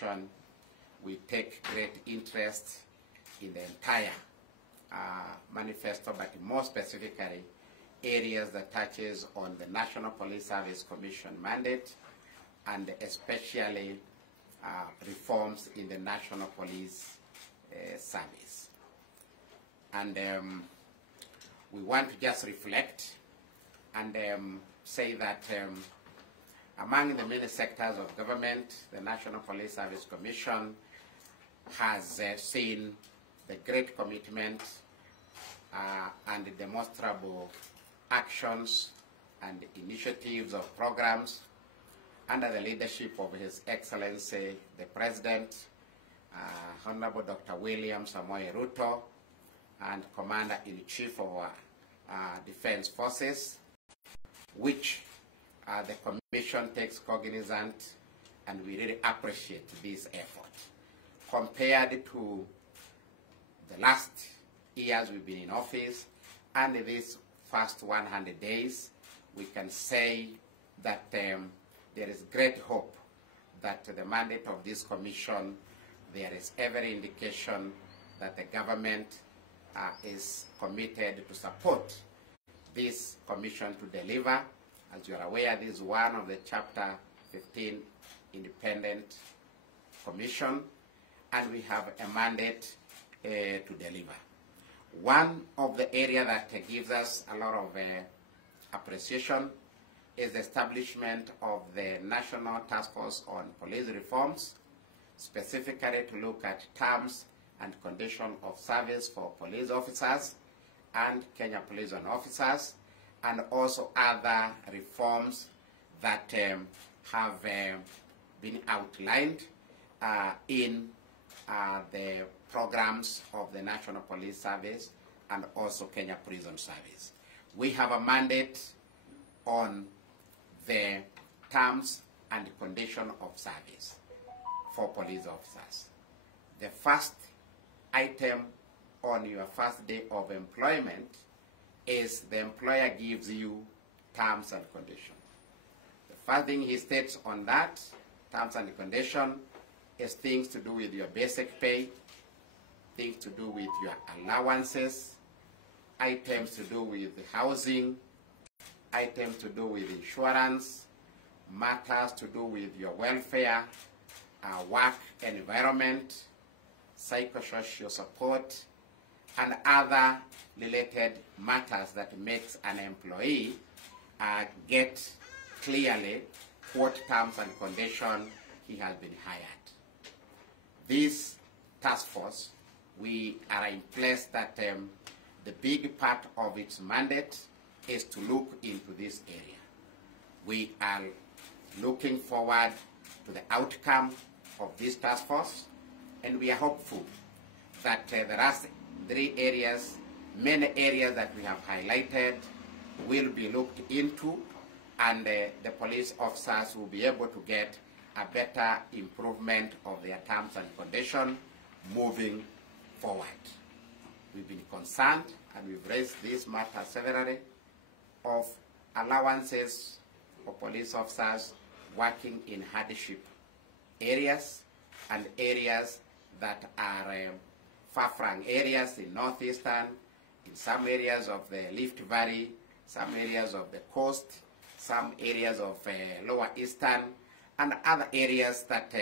Commission, we take great interest in the entire manifesto, but more specifically, areas that touches on the National Police Service Commission mandate, and especially reforms in the National Police Service. And we want to just reflect and say that among the many sectors of government, the National Police Service Commission has seen the great commitment and the demonstrable actions and initiatives of programs under the leadership of His Excellency, the President, Honorable Dr. William Samoei Ruto, and Commander-in-Chief of our Defense Forces, which the Commission takes cognizant, and we really appreciate this effort. Compared to the last years we've been in office and these first 100 days, we can say that there is great hope that the mandate of this Commission, there is every indication that the government is committed to support this Commission to deliver. As you are aware, this is one of the Chapter 15 independent commission, and we have a mandate to deliver. One of the areas that gives us a lot of appreciation is the establishment of the National Task Force on Police Reforms, specifically to look at terms and conditions of service for police officers and Kenya police officers, and also other reforms that have been outlined in the programs of the National Police Service and also Kenya Prison Service. We have a mandate on the terms and condition of service for police officers. The first item on your first day of employment is the employer gives you terms and conditions. The first thing he states on that, terms and conditions, is things to do with your basic pay, things to do with your allowances, items to do with housing, items to do with insurance, matters to do with your welfare, work environment, psychosocial support, and other related matters that makes an employee get clearly what terms and conditions he has been hired. This task force, we are in place that the big part of its mandate is to look into this area. We are looking forward to the outcome of this task force, and we are hopeful that there are three areas, many areas that we have highlighted will be looked into, and the police officers will be able to get a better improvement of their terms and conditions moving forward. We've been concerned, and we've raised this matter severally, of allowances for police officers working in hardship areas and areas that are far-flung areas in northeastern, in some areas of the Rift Valley, some areas of the coast, some areas of lower eastern, and other areas that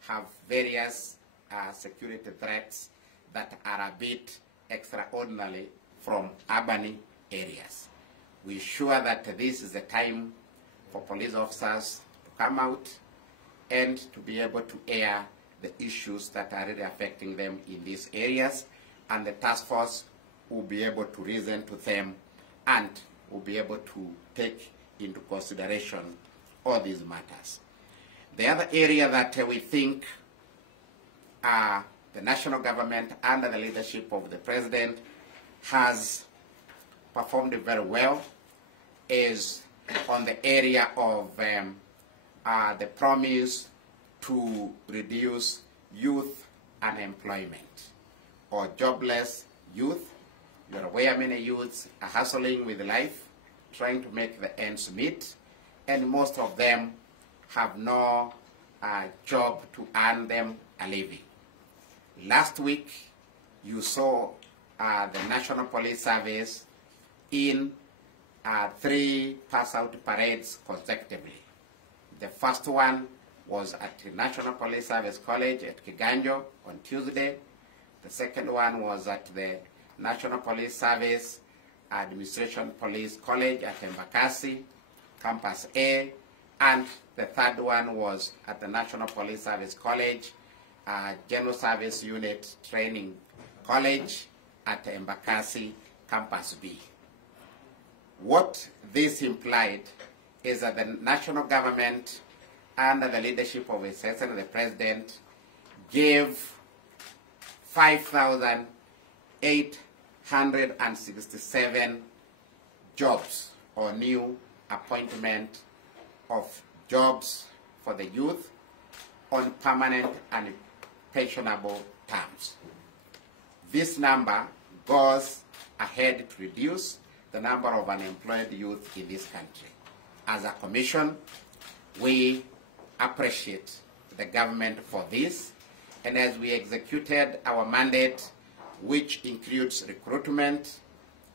have various security threats that are a bit extraordinary from urban areas. We're sure that this is the time for police officers to come out and to be able to air the issues that are really affecting them in these areas, and the task force will be able to reason to them and will be able to take into consideration all these matters. The other area that we think the national government under the leadership of the President has performed very well is on the area of the promise to reduce youth unemployment or jobless youth. You're aware many youths are hustling with life, trying to make the ends meet, and most of them have no job to earn them a living. Last week, you saw the National Police Service in 3 pass-out parades consecutively. The first one was at the National Police Service College at Kiganjo on Tuesday. The second one was at the National Police Service Administration Police College at Embakasi, Campus A, and the third one was at the National Police Service College, General Service Unit Training College at Embakasi, Campus B. What this implied is that the national government, under the leadership of His Excellency the President, gave 5,867 jobs or new appointment of jobs for the youth on permanent and pensionable terms. This number goes ahead to reduce the number of unemployed youth in this country. As a commission, we appreciate the government for this, and as we executed our mandate, which includes recruitment,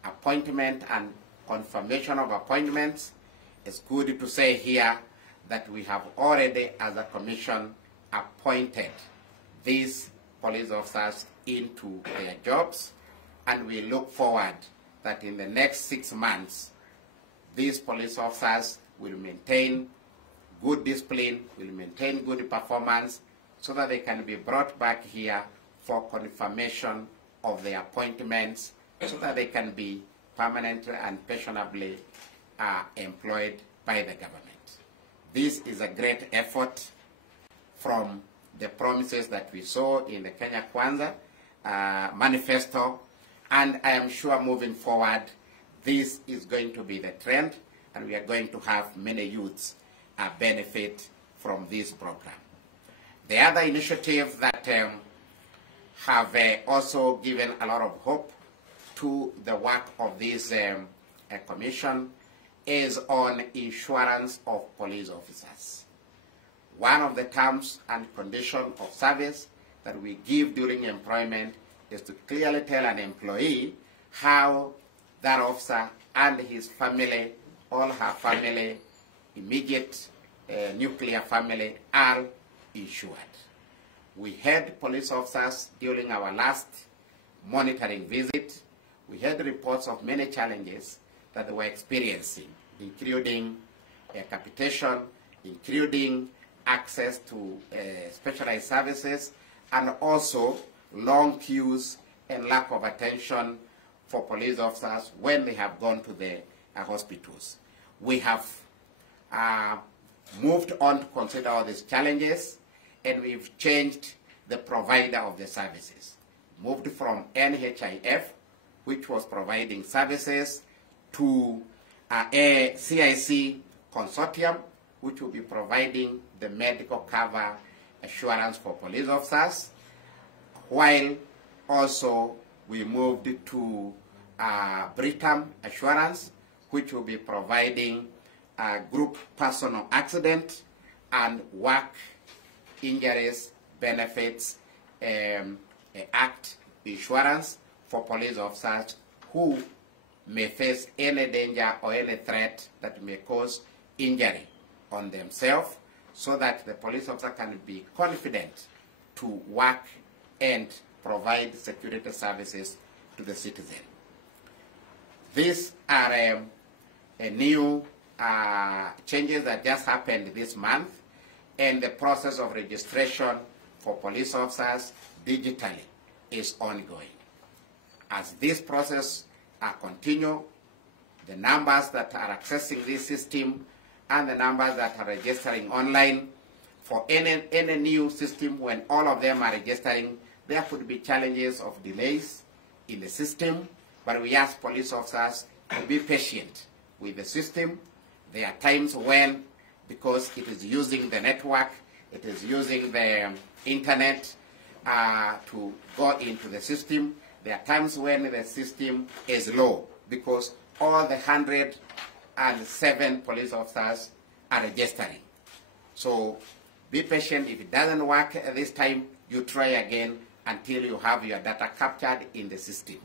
appointment, and confirmation of appointments, it's good to say here that we have already, as a commission, appointed these police officers into their jobs, and we look forward that in the next 6 months, these police officers will maintain good discipline, will maintain good performance, so that they can be brought back here for confirmation of their appointments, so that they can be permanently and pensionably employed by the government. This is a great effort from the promises that we saw in the Kenya Kwanza manifesto, and I am sure moving forward, this is going to be the trend, and we are going to have many youths benefit from this program. The other initiative that have also given a lot of hope to the work of this commission is on insurance of police officers. One of the terms and conditions of service that we give during employment is to clearly tell an employee how that officer and his family, all her family, immediate nuclear family, are insured. We had police officers during our last monitoring visit. We had reports of many challenges that they were experiencing, including capitation, including access to specialized services, and also long queues and lack of attention for police officers when they have gone to the hospitals. We have moved on to consider all these challenges, and we've changed the provider of the services. Moved from NHIF, which was providing services, to a CIC consortium, which will be providing the medical cover assurance for police officers, while also we moved to Britam Assurance, which will be providing group personal accident and work injuries benefits act insurance for police officers who may face any danger or any threat that may cause injury on themselves, so that the police officer can be confident to work and provide security services to the citizen. These are new changes that just happened this month, and the process of registration for police officers digitally is ongoing. As this process continues, the numbers that are accessing this system and the numbers that are registering online, for any new system, when all of them are registering, there could be challenges of delays in the system, but we ask police officers to be patient with the system. There are times when, because it is using the network, it is using the internet to go into the system, there are times when the system is low, because all the 107 police officers are registering. So Be patient. If it doesn't work this time, you try again until you have your data captured in the system.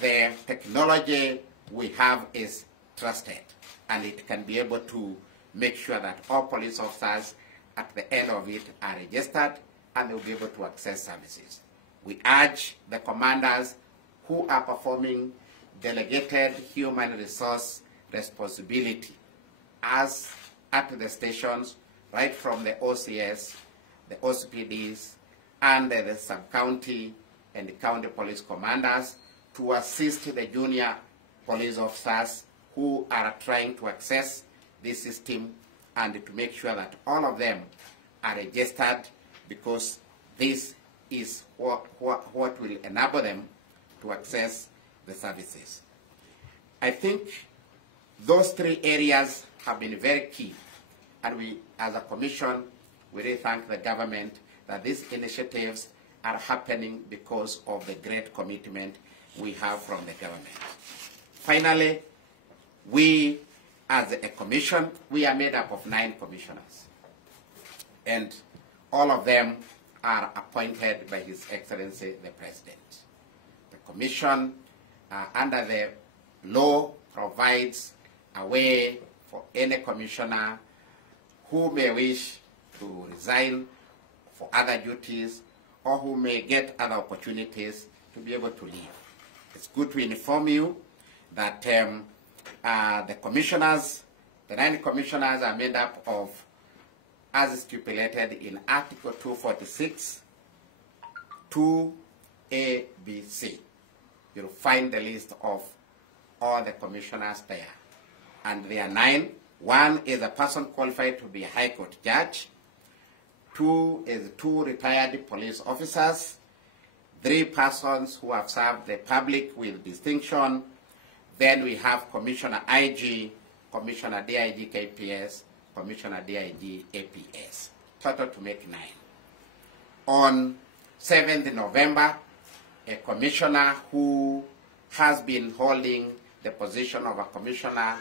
The technology we have is trusted, and it can be able to make sure that all police officers at the end of it are registered and they'll be able to access services. We urge the commanders who are performing delegated human resource responsibility as at the stations, right from the OCS, the OCPDs, and the sub-county and the county police commanders to assist the junior police officers who are trying to access this system and to make sure that all of them are registered, because this is what will enable them to access the services. I think those three areas have been very key, and we, as a commission, we really thank the government that these initiatives are happening because of the great commitment we have from the government. Finally, we, as a commission, we are made up of 9 commissioners, and all of them are appointed by His Excellency the President. The commission, under the law, provides a way for any commissioner who may wish to resign for other duties or who may get other opportunities to be able to leave. It's good to inform you that the commissioners, the 9 commissioners, are made up of, as stipulated in Article 246, 2A, B, C. You'll find the list of all the commissioners there. And there are 9. 1 is a person qualified to be a High Court judge. 2 is 2 retired police officers. 3 persons who have served the public with distinction. Then we have Commissioner IG, Commissioner DIG KPS, Commissioner DIG APS. Total to make 9. On 7th November, a commissioner who has been holding the position of a commissioner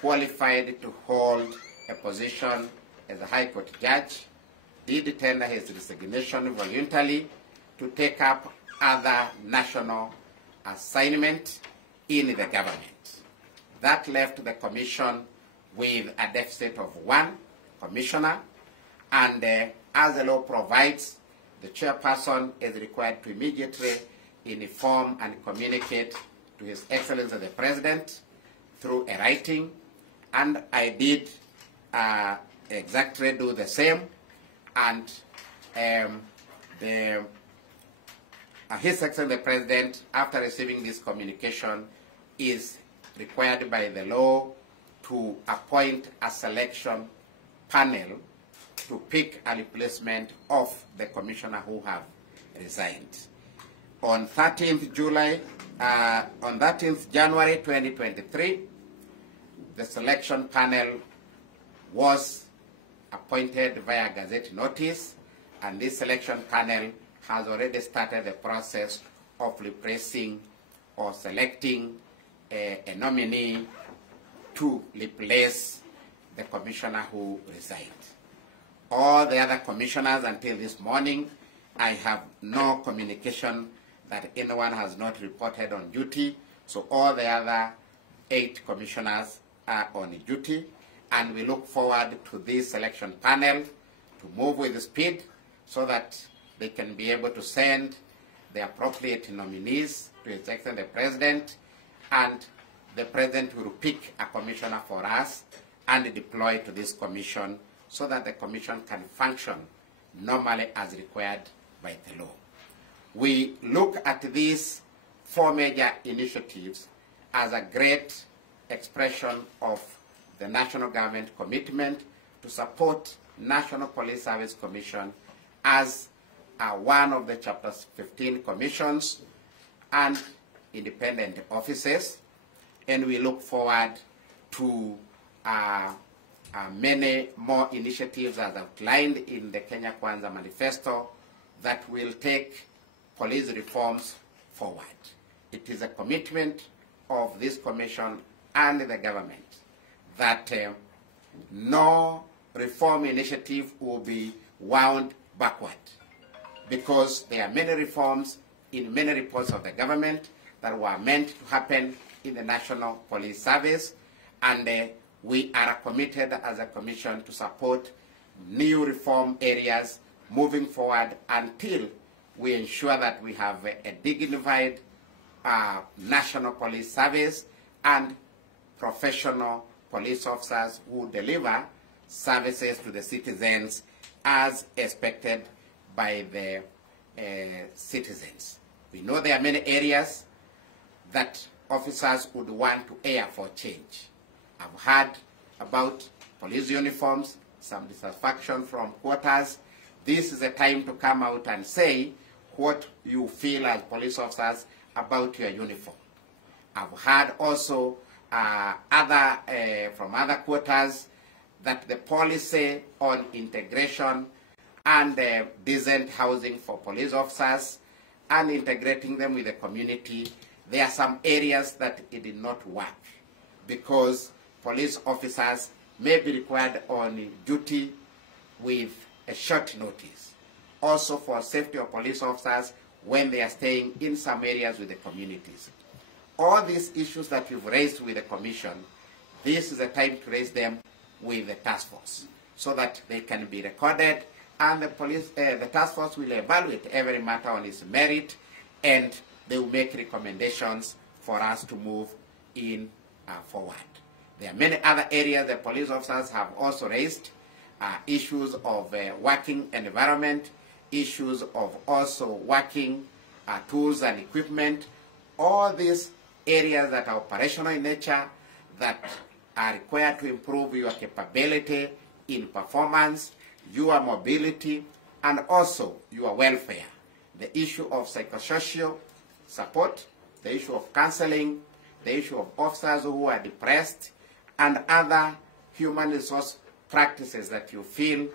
qualified to hold a position as a High Court judge did tender his resignation voluntarily to take up other national assignment in the government. That left the commission with a deficit of 1 commissioner, and as the law provides, the chairperson is required to immediately inform and communicate to His Excellency the President through a writing, and I did exactly do the same, and His Excellency the President, after receiving this communication, is required by the law to appoint a selection panel to pick a replacement of the commissioner who have resigned. On 13th January 2023, the selection panel was appointed via Gazette notice, and this selection panel has already started the process of replacing or selecting a nominee to replace the commissioner who resigned. All the other commissioners until this morning, I have no communication that anyone has not reported on duty, so all the other 8 commissioners are on duty, and we look forward to this selection panel to move with speed so that they can be able to send the appropriate nominees to His Excellency the President, and the President will pick a commissioner for us and deploy to this commission so that the commission can function normally as required by the law. We look at these 4 major initiatives as a great expression of the national government commitment to support National Police Service Commission as one of the Chapter 15 commissions and independent offices, and we look forward to many more initiatives as outlined in the Kenya Kwanza Manifesto that will take police reforms forward. It is a commitment of this commission and the government that no reform initiative will be wound backward, because there are many reforms in many reports of the government that were meant to happen in the National Police Service, and we are committed as a commission to support new reform areas moving forward until we ensure that we have a dignified National Police Service and professional police officers who deliver services to the citizens as expected by the citizens. We know there are many areas that officers would want to air for change. I've heard about police uniforms, some dissatisfaction from quarters. This is a time to come out and say what you feel as police officers about your uniform. I've heard also from other quarters that the policy on integration and decent housing for police officers and integrating them with the community, there are some areas that it did not work because police officers may be required on duty with a short notice. Also for safety of police officers when they are staying in some areas with the communities. All these issues that you've raised with the commission, this is a time to raise them with the task force so that they can be recorded, and the task force will evaluate every matter on its merit, and they will make recommendations for us to move in forward. There are many other areas the police officers have also raised, issues of working environment, issues of also working tools and equipment, all these areas that are operational in nature that are required to improve your capability in performance, your mobility, and also your welfare. The issue of psychosocial support, the issue of counseling, the issue of officers who are depressed, and other human resource practices that you feel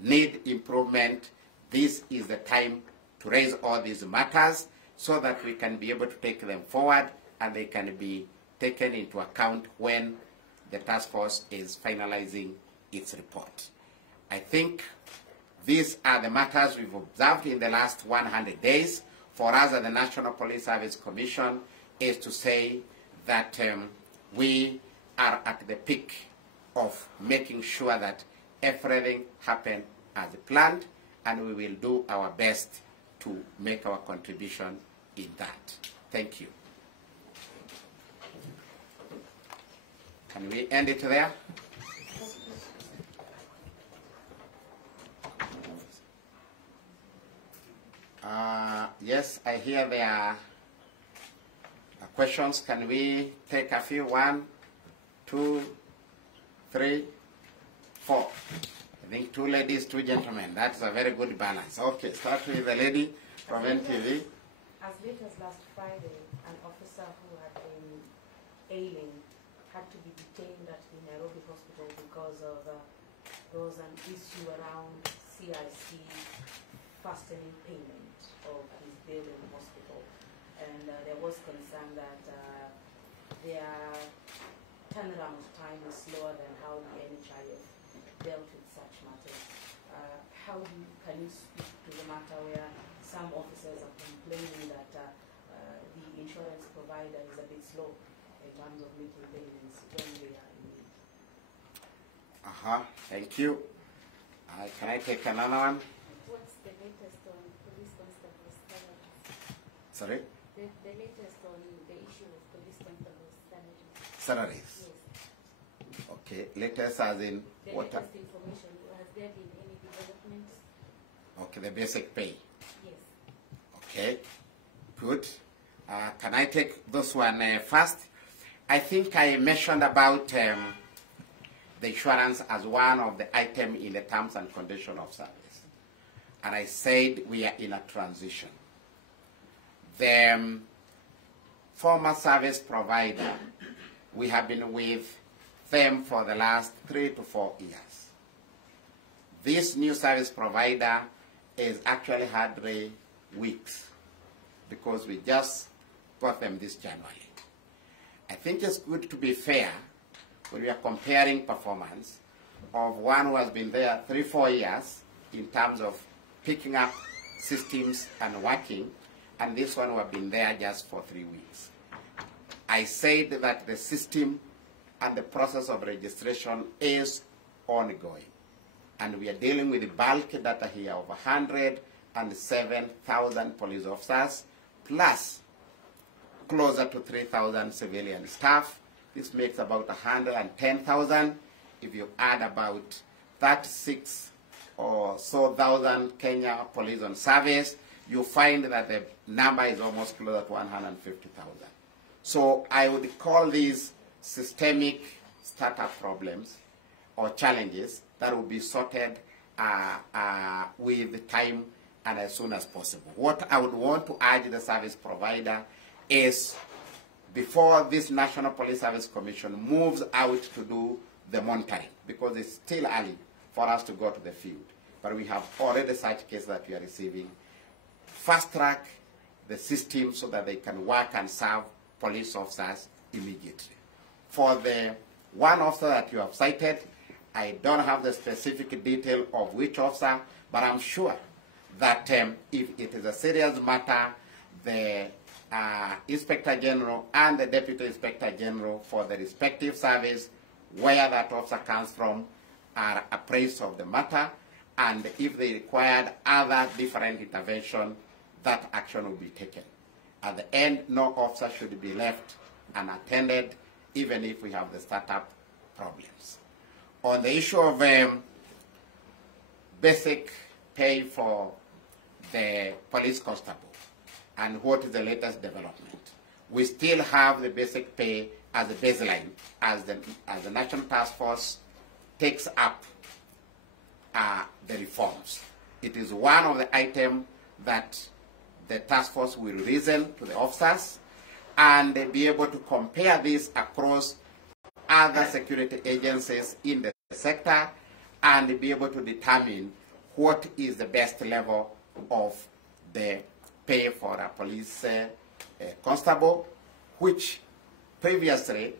need improvement. This is the time to raise all these matters so that we can be able to take them forward and they can be taken into account when the task force is finalizing its report. I think these are the matters we've observed in the last 100 days. For us at the National Police Service Commission is to say that we are at the peak of making sure that everything happens as planned, and we will do our best to make our contribution in that. Thank you. Can we end it there? Yes, I hear there are questions. Can we take a few? 1, 2, 3, 4. I think 2 ladies, 2 gentlemen. That's a very good balance. Okay, start with the lady from NTV. As late as last Friday, an officer who had been ailing had to be detained at the Nairobi hospital because of there was an issue around CIC fastening payment of his bill in the hospital. And there was concern that their turnaround time is slower than how the NHIF dealt with such matters. Can you speak to the matter where some officers are complaining that the insurance provider is a bit slow in terms of making payments when they are in need? Thank you. Can I take another one? What's the latest on police constables' salaries? Sorry? The latest on the issue of police constables' salaries. Salaries. Yes. Okay. Latest as in the what? Latest information. Has there been any developments? Okay, the basic pay. Yes. Okay. Good. Can I take this one first? I think I mentioned about the insurance as one of the items in the terms and conditions of service. And I said we are in a transition. The former service provider, we have been with them for the last 3 to 4 years. This new service provider is actually had 3 weeks because we just got them this January. I think it's good to be fair when we are comparing performance. of one who has been there 3-4 years in terms of picking up systems and working, and this one who have been there just for 3 weeks. I said that the system and the process of registration is ongoing, and we are dealing with the bulk data here of 107,000 police officers plus closer to 3,000 civilian staff. This makes about 110,000. If you add about 36 or so thousand Kenya police on service, you find that the number is almost closer to 150,000. So I would call these systemic startup problems or challenges that will be sorted with time and as soon as possible. What I would want to urge the service provider is, before this National Police Service Commission moves out to do the monitoring, because it's still early for us to go to the field, but we have already such cases that we are receiving, fast track the system so that they can work and serve police officers immediately. For the one officer that you have cited, I don't have the specific detail of which officer, but I'm sure that if it is a serious matter, the Inspector General and the Deputy Inspector General for the respective service where that officer comes from are appraised of the matter, and if they required other different intervention, that action will be taken. At the end, no officer should be left unattended, even if we have the startup problems. On the issue of basic pay for the police constable and what is the latest development, we still have the basic pay as a baseline as the National Task Force takes up the reforms. It is one of the items that the task force will reason to the officers and be able to compare this across other security agencies in the sector and be able to determine what is the best level of the pay for a police constable, which previously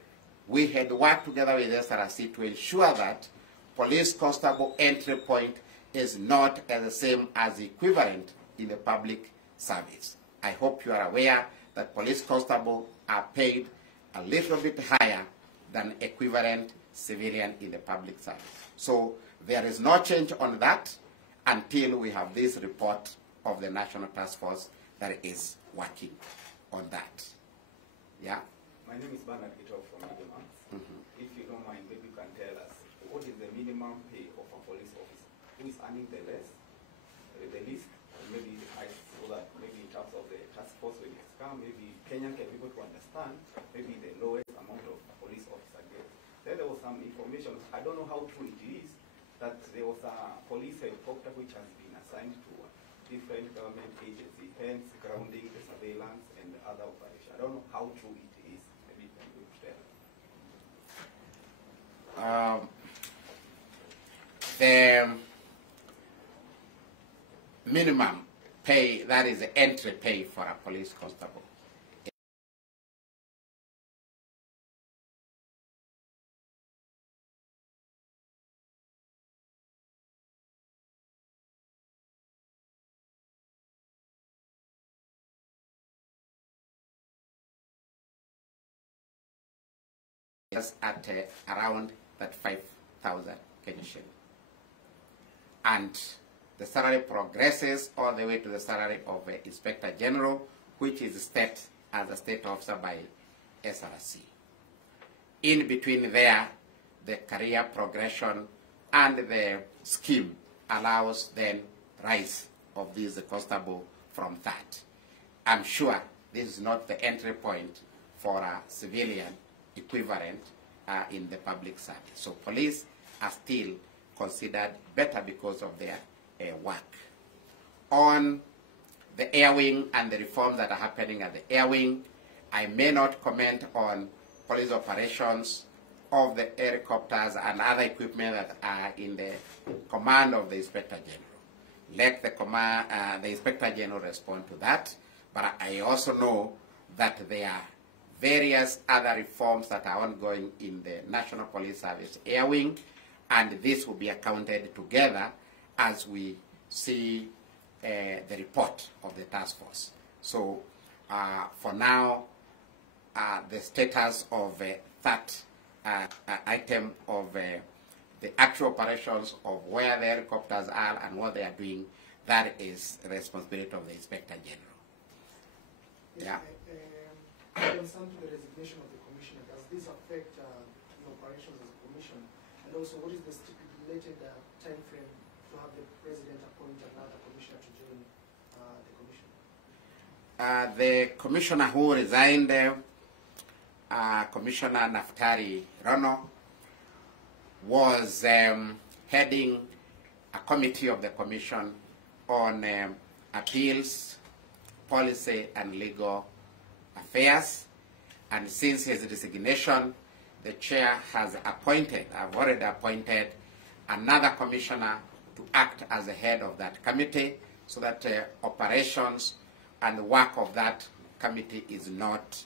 we had worked together with SRC to ensure that police constable entry point is not as the same as equivalent in the public service. I hope you are aware that police constable are paid a little bit higher than equivalent civilian in the public service. So there is no change on that until we have this report of the National Task Force that is working on that. Yeah? My name is Bernard Gito from Midimam. If you don't mind, maybe you can tell us what is the minimum pay of a police officer? Who is earning the least, and maybe so that maybe in terms of the task force when it's come, maybe Kenyan can be able to understand maybe the lowest amount of police officer gets. Then there was some information, I don't know how true it is, that there was a police helicopter which has been assigned to a different government agency, hence grounding, the surveillance, and the other operation. I don't know how true it is. Maybe you can tell. The minimum pay, that is the entry pay for a police constable, is at around that 5,000 Kenya shilling. And the salary progresses all the way to the salary of the Inspector General, which is set as a state officer by SRC. In between there, the career progression and the scheme allows then rise of this constable from that. I'm sure this is not the entry point for a civilian equivalent in the public service. So police are still considered better because of their work. On the air wing and the reforms that are happening at the air wing, I may not comment on police operations of the helicopters and other equipment that are in the command of the Inspector General. Let the Inspector General respond to that, but I also know that there are various other reforms that are ongoing in the National Police Service Air Wing, and this will be accounted together as we see the report of the task force. So for now, the status of that item of the actual operations of where the helicopters are and what they are doing, that is the responsibility of the Inspector General. Yes, Yeah. Concern to the resignation of the commissioner, does this affect the operations of the commission? And also, what is the stipulated time frame to have the president appoint another commissioner to join the commission? The commissioner who resigned, Commissioner Naftari Rono, was heading a committee of the commission on appeals, policy and legal affairs, and since his resignation, the chair has appointed, I've already appointed another commissioner to act as the head of that committee so that operations and the work of that committee is not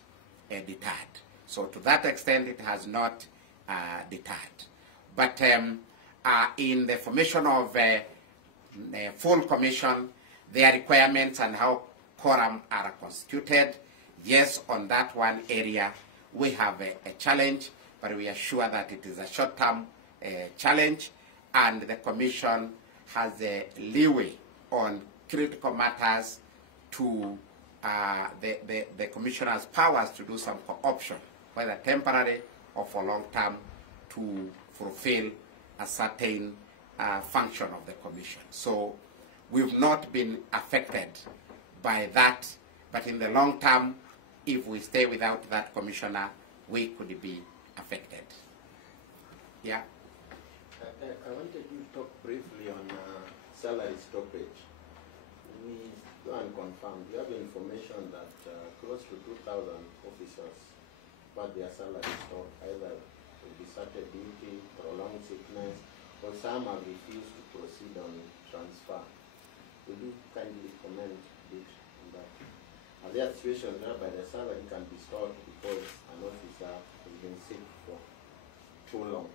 deterred. So to that extent, it has not deterred. But in the formation of a full commission, their requirements and how quorum are constituted, yes, on that one area, we have a challenge, but we are sure that it is a short-term challenge, and the commission has a leeway on critical matters to the commissioner's powers to do some co-option, whether temporary or for long term, to fulfill a certain function of the commission. So we've not been affected by that, but in the long term, if we stay without that commissioner, we could be affected. Yeah? I wanted you to talk briefly on salary stoppage. We go and confirm. You have information that close to 2,000 officers got their salary stopped, either to deserted duty, prolonged sickness, or some have refused to proceed on transfer. Would you kindly comment a bit on that? Are there situations whereby the salary can be stopped because an officer has been sick for too long?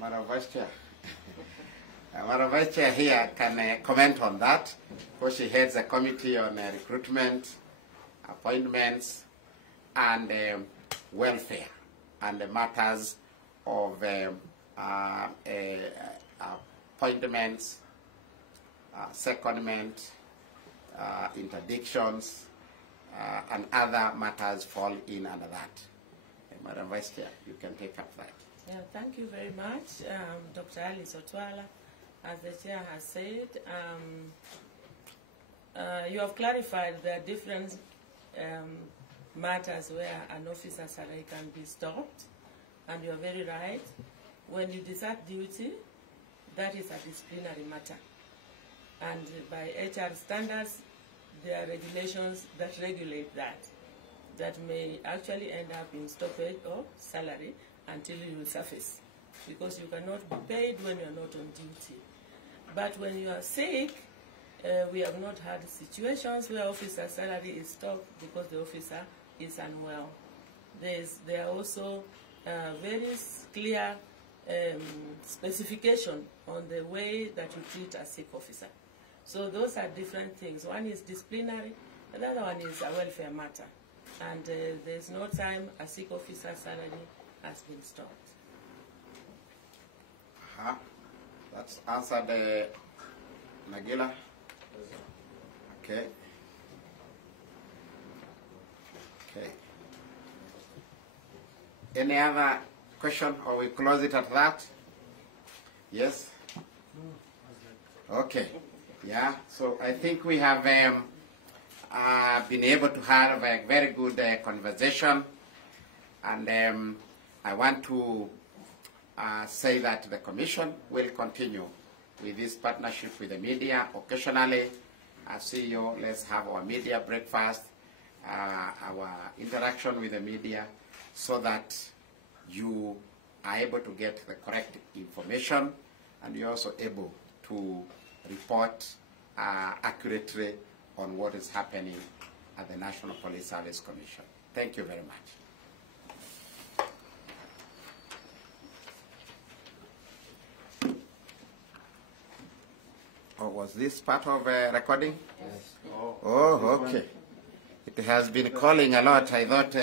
Madam Vice Chair. Madam Vice Chair here can comment on that, because she heads a committee on recruitment, appointments, and welfare, and the matters of appointments, secondment, interdictions, and other matters fall in under that. Madam Vice Chair, you can take up that. Yeah, thank you very much, Dr. Alice Otwala. As the chair has said, you have clarified there are different matters where an officer's salary can be stopped, and you are very right. When you desert duty, that is a disciplinary matter, and by HR standards, there are regulations that regulate that may actually end up in stoppage of salary until you surface, because you cannot be paid when you are not on duty. But when you are sick, we have not had situations where officer salary is stopped because the officer is unwell. There are also very clear specification on the way that you treat a sick officer. So those are different things. One is disciplinary, the other one is a welfare matter. And there's no time a sick officer's salary has been stopped. That's answered, Nagila. Okay. Okay. Any other question, or we close it at that? Yes? Okay. Yeah, so I think we have been able to have a very good conversation, and I want to say that the Commission will continue with this partnership with the media. Occasionally, as CEO, let's have our media breakfast, our interaction with the media, so that you are able to get the correct information, and you're also able to report accurately on what is happening at the National Police Service Commission. Thank you very much. Oh, was this part of recording? Yes. Oh, okay. It has been calling a lot. I thought,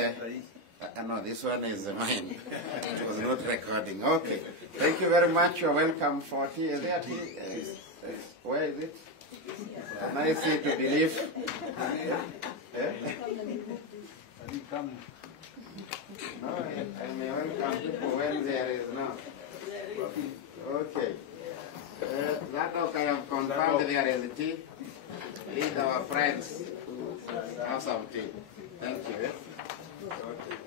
no, this one is mine. It was not recording. Okay. Thank you very much. You're welcome for tea. Is there tea? Where is it? Nice to believe. No, I may welcome people when there is no. Okay. That I have confirmed there is tea. Lead our friends to have some tea. Thank you. Okay.